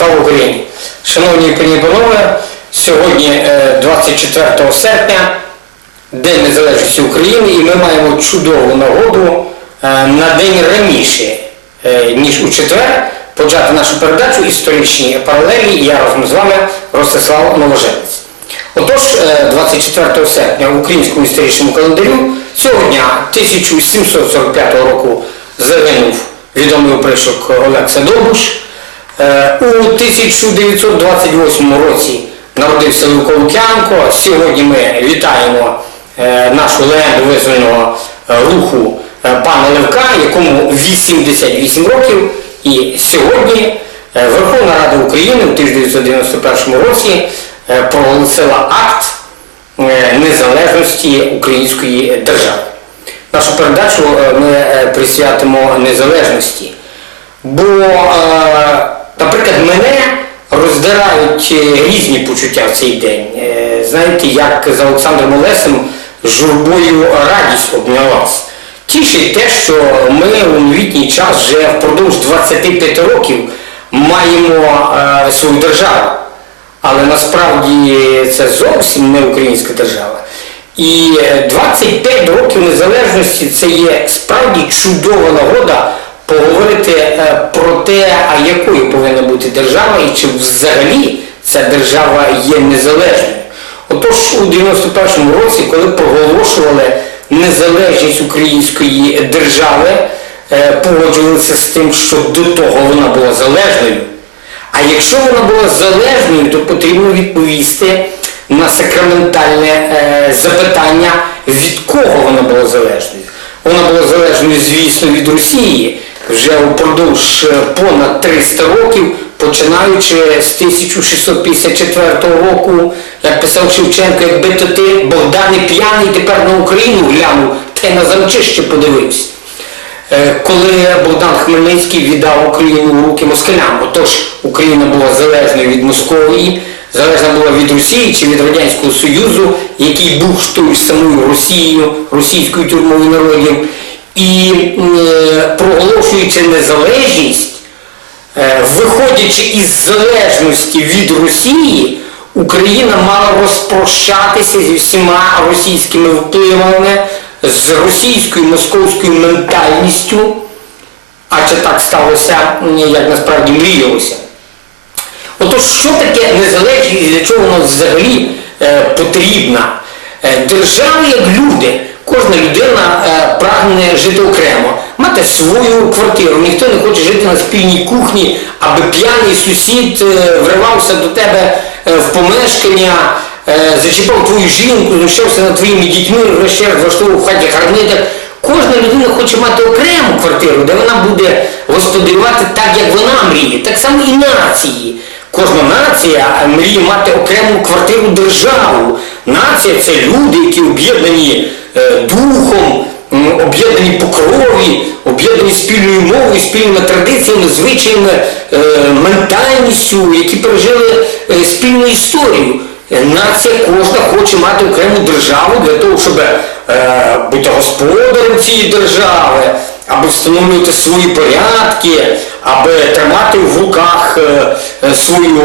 Слава Україні! Шановні пані панове, сьогодні е, 24 серпня, День Незалежності України, і ми маємо чудову нагоду е, на день раніше, е, ніж у четвер, почати нашу передачу історичні паралелі. І я разом з вами Ростислав Новоженець. Отож, е, 24 серпня в українському історичному календарю цього дня 1745 року загинув відомий опришок Олекса Довбуш. Е, У 1928 році народився Луко Лук'янко. Сьогодні ми вітаємо е, нашу легенду визвольного е, руху пана Левка, якому 88 років. І сьогодні Верховна Рада України у 1991 році проголосила акт незалежності української держави. Нашу передачу ми присвятимо незалежності. Бо, наприклад, мене роздирають е, різні почуття в цей день. Е, Знаєте, як з Олександром Олесем журбою радість обнялась. Тішить те, що ми у новітній час вже впродовж 25 років маємо е, свою державу. Але насправді це зовсім не українська держава. І е, 25 років незалежності це є справді чудова нагода поговорити е, про те, а якою повинна бути держава і чи взагалі ця держава є незалежною. Отож, у 91-му році, коли проголошували незалежність української держави, е, погоджувалися з тим, що до того вона була залежною. А якщо вона була залежною, то потрібно відповісти на сакраментальне е, запитання, від кого вона була залежною. Вона була залежною, звісно, від Росії вже упродовж е, понад 300 років, починаючи з 1654 року, як писав Шевченко, якби то ти Богдане п'яний тепер на Україну глянув, та й на замчище подивився. Е, коли Богдан Хмельницький віддав Україну в руки москалям. Отож, Україна була залежною від Московії, залежна була від Росії чи від Радянського Союзу, який був ж тою самою Росією, російською тюрмою народів. І проголошуючи незалежність, е, виходячи із залежності від Росії, Україна мала розпрощатися зі всіма російськими впливами, з російською московською ментальністю, а чи так сталося, як насправді мріялося. Отож, що таке незалежність і для чого вона взагалі е, потрібна? Е, держава як люди, кожна людина е, прагне жити окремо, мати свою квартиру. Ніхто не хоче жити на спільній кухні, аби п'яний сусід е, вривався до тебе е, в помешкання, е, зачіпав твою жінку, знущався над твоїми дітьми, врешті влаштовував в хаті гарниток. Кожна людина хоче мати окрему квартиру, де вона буде господарювати так, як вона мріє. Так само і нації. Кожна нація мріє мати окрему квартиру державу. Нація це люди, які об'єднані е, духом, об'єднані по крові, об'єднані спільною мовою, спільними традиціями, звичаями, е, ментальністю, які пережили е, спільну історію. Е, Нація кожна хоче мати окрему державу для того, щоб е, бути господарем цієї держави, аби встановлювати свої порядки, аби тримати в руках е, е, свою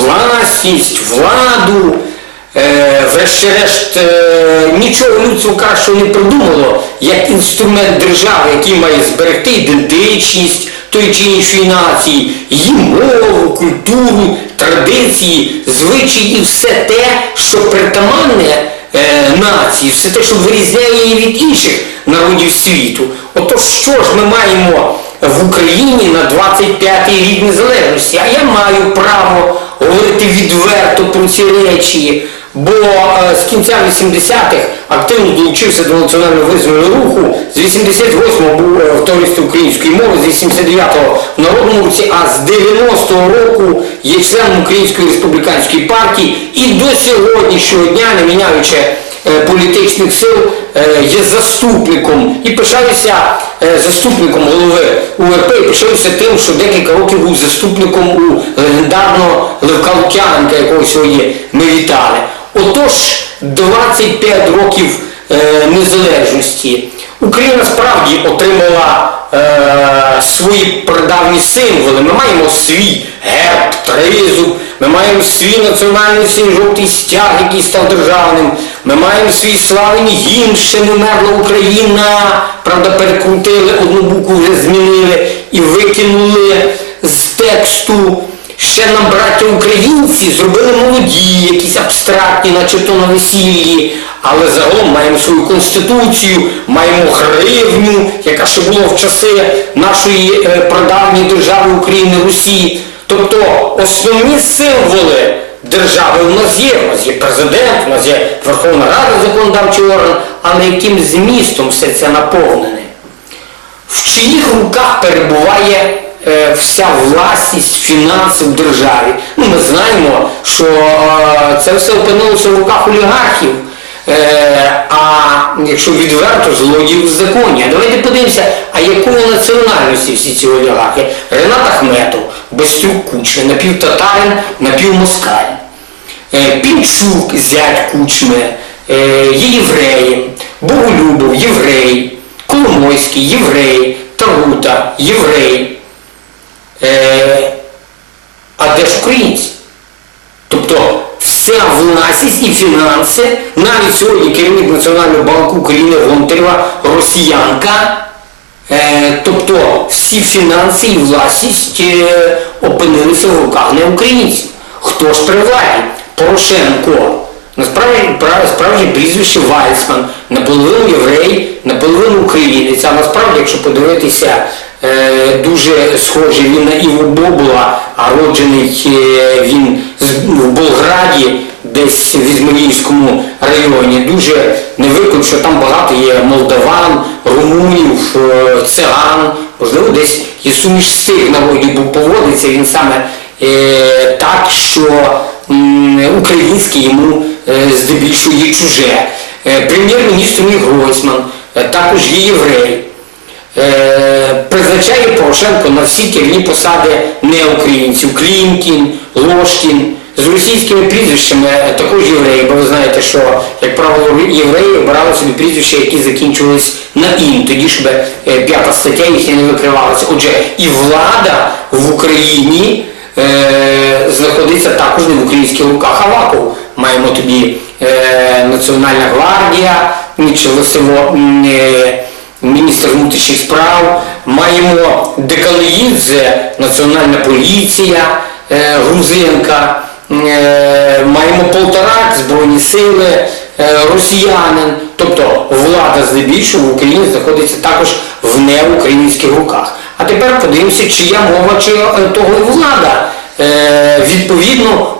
власність, владу. Врешті-решт, е, нічого людство кращого не придумало, як інструмент держави, який має зберегти ідентичність тої чи іншої нації, її мову, культуру, традиції, звичаї і все те, що притаманне е, нації, все те, що вирізняє її від інших народів світу. Отож, що ж ми маємо в Україні на 25-й рік незалежності? А я маю право говорити відверто про ці речі, бо е, з кінця 80-х активно долучився до національного визвольного руху, з 88-го був е, в товаристві української мови, з 89-го в народному русі, а з 90-го року є членом Української республіканської партії. І до сьогоднішнього дня, не міняючи е, політичних сил, є заступником. І пишаюся заступником голови УРП і пишаюся тим, що декілька років був заступником у легендарного Левка Лук'яненка, якого сьогодні ми вітали. Отож, 25 років е, незалежності. Україна справді отримала е, свої прадавні символи. Ми маємо свій герб, тризуб, ми маємо свій національний свій жовтий стяг, який став державним, ми маємо свій славний гімн, ще не мерла Україна. Правда, перекрутили, одну букву вже змінили і викинули з тексту. Ще нам браття українці зробили молоді, якісь абстрактні, начебто на весіллі, але загалом маємо свою конституцію, маємо гривню, яка ще була в часи нашої е, прадавньої держави України Русі. Тобто основні символи держави у нас є. У нас є президент, у нас є Верховна Рада, законодавчий орган, але яким змістом все це наповнене? в чиїх руках перебуває вся власність фінансів в державі. Ну, ми знаємо, що е, це все опинилося в руках олігархів. Е, а якщо відверто, злодіїв в законі. А давайте подивимося, а якої національності всі ці олігархи? Ренат Ахметов, Бастюк Кучми, напівтатарин, напівмоскаль. Е, Пінчук, зять Кучми, е, є євреї, Боголюбов, єврей, Коломойський, єврей, Тарута, єврей. Е, А де ж українці? Тобто вся власність і фінанси, навіть сьогодні керівник Національного банку України Гонтарєва, росіянка, Е, тобто всі фінанси і власність е, опинилися в руках не українців. Хто ж при владі? Порошенко. Насправді пра- справжнє прізвище Вальцман, наполовину єврей, наполовину українець. А насправді, якщо подивитися, дуже схожий він на Іво Бобула, а роджений е, він в Болграді, десь в Ізмаїльському районі. Дуже не виключно, що там багато є молдаван, румунів, е, циган, можливо, десь є суміш з цих народів, бо поводиться він саме е, так, що українське йому е, здебільшого є чуже. Е, Прем'єр-міністр Гройсман, е, також є єврей. Призначає Порошенко на всі керівні посади не українців. Клімкін, Лошкін, з російськими прізвищами е, також євреї, бо ви знаєте, що, як правило, євреї обирали собі прізвища, які закінчувались на ін, тоді щоб е, п'ята стаття їхня не викривалася. Отже, і влада в Україні е, знаходиться також не в українських руках, а. Маємо тобі е, Національна гвардія, чи властиво е, міністр внутрішніх справ, маємо Декалеїдзе, Національна поліція е, Грузинка, е, маємо Полторак, Збройні сили, е, росіянин. Тобто влада здебільшого в Україні знаходиться також в неукраїнських руках. А тепер подивимося, чия мова, чи того і влада. Е, Відповідно,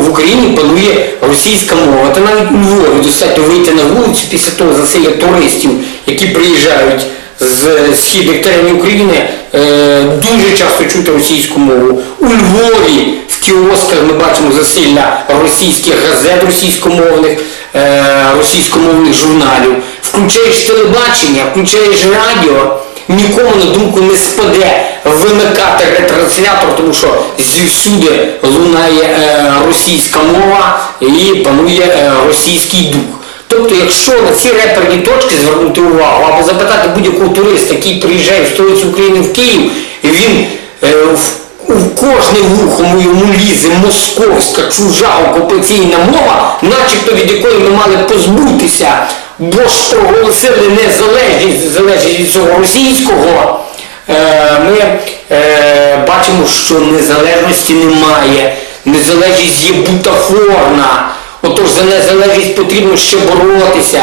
в Україні панує російська мова. Та навіть у Львові достатньо вийти на вулицю після того засилля туристів, які приїжджають з східних теренів України, е, дуже часто чути російську мову. У Львові в кіосках ми бачимо засилля російських газет російськомовних, е, російськомовних журналів. Включаєш телебачення, включаєш радіо нікому на думку не спаде вимикати ретранслятор, тому що звсюди лунає е, російська мова і панує е, російський дух. Тобто, якщо на ці реперні точки звернути увагу або запитати будь-якого туриста, який приїжджає в столицю України в Київ, і він е, в у кожне вухо йому лізе московська чужа окупаційна мова, начебто від якої ми мали позбутися, бо ж проголосили незалежність залежність від цього російського, е, ми е, бачимо, що незалежності немає. Незалежність є бутафорна. Отож за незалежність потрібно ще боротися,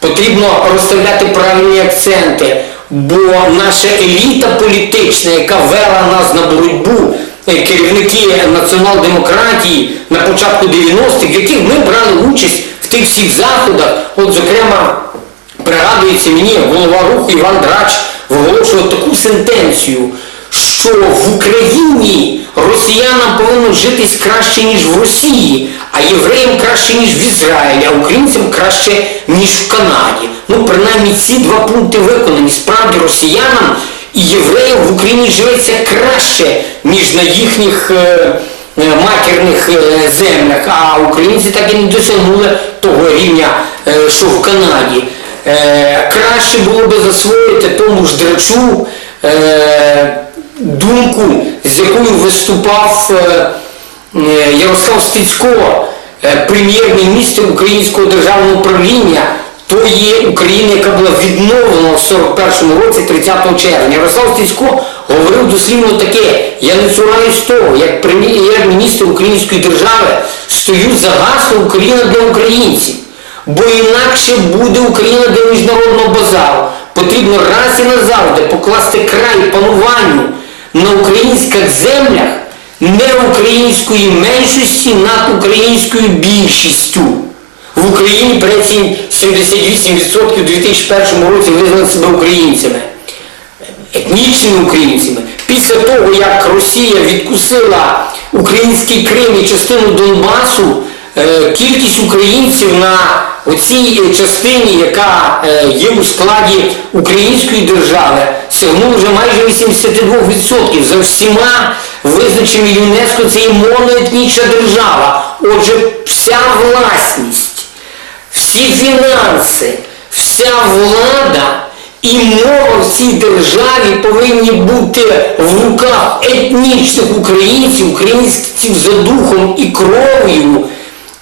потрібно розставляти правильні акценти. Бо наша еліта політична, яка вела нас на боротьбу, е, керівники націонал-демократії на початку 90-х, в яких ми брали участь тих всіх заходах, от зокрема, пригадується мені голова руху Іван Драч виголошував таку сентенцію, що в Україні росіянам повинно житись краще, ніж в Росії, а євреям краще, ніж в Ізраїлі, а українцям краще, ніж в Канаді. Ну, принаймні ці два пункти виконані. Справді росіянам і євреям в Україні живеться краще, ніж на їхніх е, матірних е, землях, а українці так і не досягнули того рівня, е, що в Канаді. Е, краще було би засвоїти тому ж драчу е, думку, з якою виступав е, е, Ярослав Стецько, е, прем'єр-міністр Українського державного управління тої України, яка була відновлена в 41-му році 30 червня. Ярослав Стецько говорив дослівно таке, я не цураюсь того, як прем'єр-міністр Української держави стою за гасло Україна для українців. Бо інакше буде Україна для міжнародного базару. Потрібно раз і назавжди покласти край пануванню на українських землях не української меншості над українською більшістю. В Україні прецінь 78% у 2001 році визнали себе українцями етнічними українцями. Після того, як Росія відкусила український Крим і частину Донбасу, е, кількість українців на оцій е, частині, яка е, є у складі української держави, сягнула вже майже 82%. За всіма визначеннями ЮНЕСКО це є моноетнічна держава. Отже, вся власність всі фінанси, вся влада і мова в цій державі повинні бути в руках етнічних українців, українців за духом і кров'ю.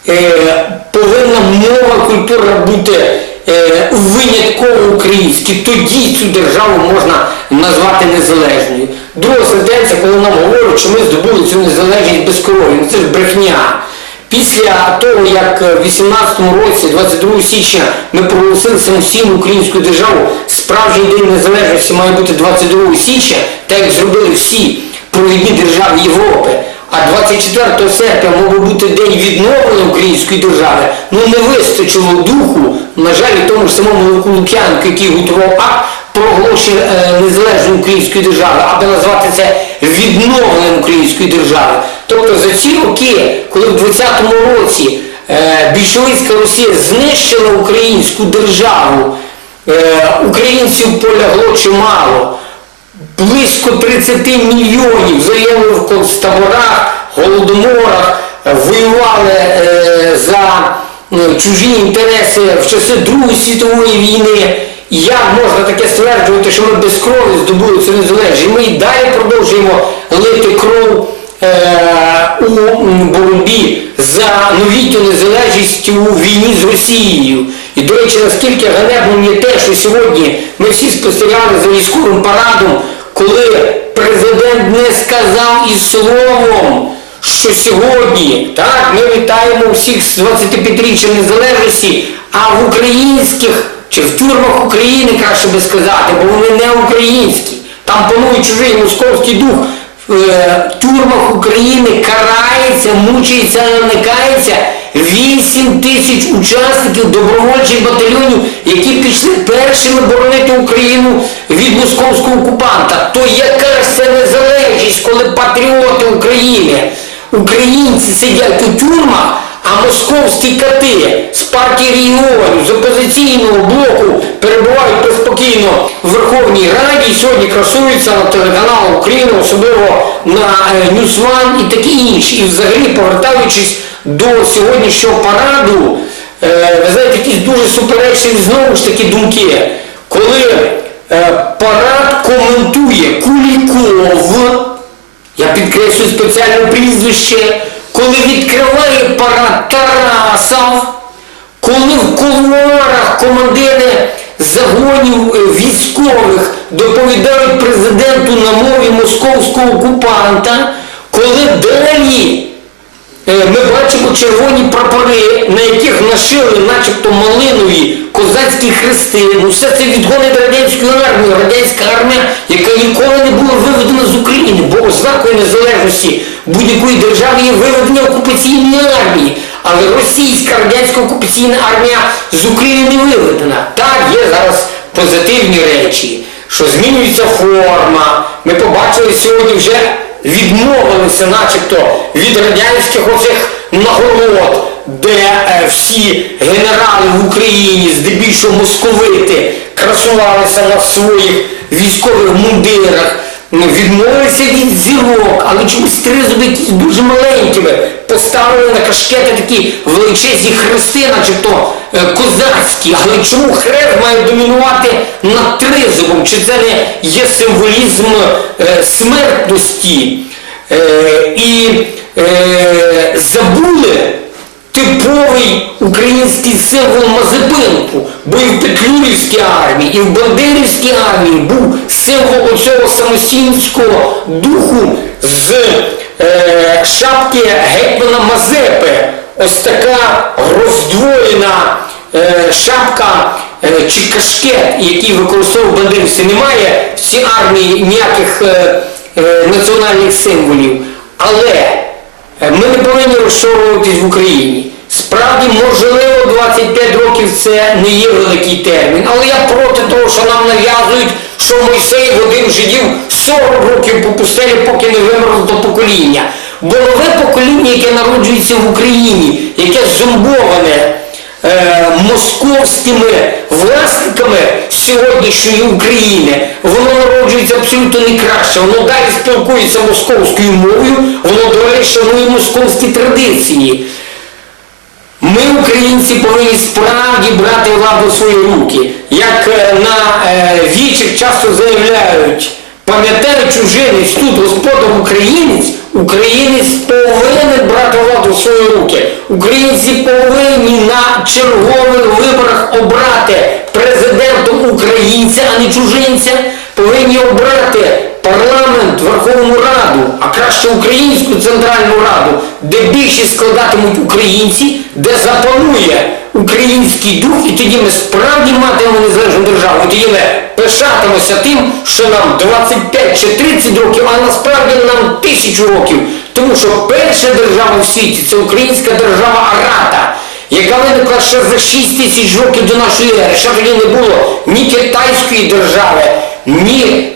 Е, повинна мова, культура бути е, винятково українські. Тоді цю державу можна назвати незалежною. Друга сентенція, коли нам говорять, що ми здобули цю незалежність без крові, ну це ж брехня. Після того, як в 18 році, 22 січня, ми проголосили самостійну українську державу, справжній день незалежності має бути 22 січня, так як зробили всі провідні держави Європи. А 24 серпня мав би бути день відновлення української держави. Ну не вистачило духу, на жаль, тому ж самому Лук'янку, який готував акт проголошення незалежної української держави, аби назвати це відновленням української держави. Тобто за ці роки, коли в 20-му році е, більшовицька Росія знищила українську державу, е, українців полягло чимало, близько 30 мільйонів загинули в концтаборах, голодоморах, е, воювали за чужі інтереси в часи Другої світової війни. І Як можна таке стверджувати, що ми без крові здобули цю незалежність? Ми і далі продовжуємо лити кров е, у боротьбі за новітню незалежність у війні з Росією. І, до речі, наскільки ганебним є те, що сьогодні ми всі спостерігали за військовим парадом, коли президент не сказав із словом, що сьогодні так, ми вітаємо всіх з 25-річчям незалежності, а в українських чи в тюрмах України, краще би сказати, бо вони не українські. Там панує чужий московський дух. В тюрмах України карається, мучається, наникається 8 тисяч учасників добровольчих батальйонів, які пішли першими боронити Україну від московського окупанта. То яка ж це незалежність, коли патріоти України, українці сидять у тюрмах, а московські кати з партії регіонів, з опозиційного блоку перебувають преспокійно в Верховній Раді і сьогодні красуються на телеканалу України, особливо на е, One і такі інші. І взагалі, повертаючись до сьогоднішнього параду, е, ви знаєте, якісь дуже суперечливі знову ж таки думки, коли е, парад коментує Куліков, я підкреслюю спеціальне прізвище, коли відкриває парад Тарасов, коли в кулуарах командири загонів е, військових доповідають президенту на мові московського окупанта, коли далі е, ми бачимо червоні прапори, на яких нашили начебто малинові козацькі хрести. Ну все це відгони радянської армії, радянська армія, яка бо незалежності будь-якої держави є виведення окупаційної армії. Але російська радянська окупаційна армія з України не виведена. Так, є зараз позитивні речі, що змінюється форма. Ми побачили сьогодні вже відмовилися начебто від радянських оцих нагород, де е, всі генерали в Україні, здебільшого московити, красувалися на своїх військових мундирах. Ну, відмовилися від зірок, але чомусь тризуби якісь дуже маленькими. Поставили на кашкети такі величезні хрести, начебто е, козацькі. Але чому хрест має домінувати над тризубом? Чи це не є символізм е, смертності? Е, і е, український символ Мазепинку, бо і в Петлюрівській армії, і в Бандерівській армії був символ оцього самостійського духу з е, шапки гетьмана Мазепи. Ось така роздвоєна е, шапка е, чи кашкет, який використовував бандерівці. Немає в цій армії ніяких е, е, національних символів. Але е, ми не повинні розшовуватись в Україні. Справді, можливо, 25 років це не є великий термін, але я проти того, що нам нав'язують, що Мойсей водив жидів 40 років по пустелі, поки не вимерло покоління. Бо нове покоління, яке народжується в Україні, яке зомбоване е, московськими власниками сьогоднішньої України, воно народжується абсолютно не краще, воно далі спілкується московською мовою, воно далі шанує московські традиції. Ми, українці, повинні справді брати владу в свої руки. Як е, на е, вічах часто заявляють, пам'ятаю чужинець, тут господар українець, українець повинен брати владу в свої руки. Українці повинні на чергових виборах обрати президентом українця, а не чужинця, повинні обрати Українську Центральну Раду, де більшість складатимуть українці, де запанує український дух, і тоді ми справді матимемо незалежну державу. І тоді ми пишатимося тим, що нам 25 чи 30 років, а насправді нам тисячу років. Тому що перша держава в світі це українська держава Арата яка виникла ще за 6 тисяч років до нашої ери. Ще тоді не було ні китайської держави, ні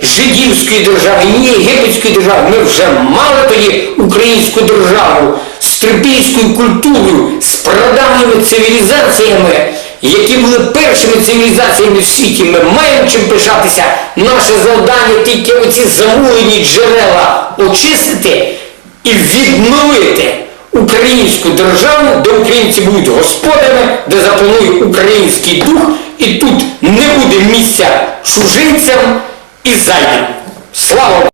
жидівської держави, ні єгипетської держави. Ми вже мали тоді українську державу з трипільською культурою, з прадавніми цивілізаціями, які були першими цивілізаціями в світі. Ми маємо чим пишатися. Наше завдання тільки оці замулені джерела очистити і відновити українську державу, де українці будуть господарями, де запланує український дух, і тут не буде місця чужинцям і зайдам. Слава!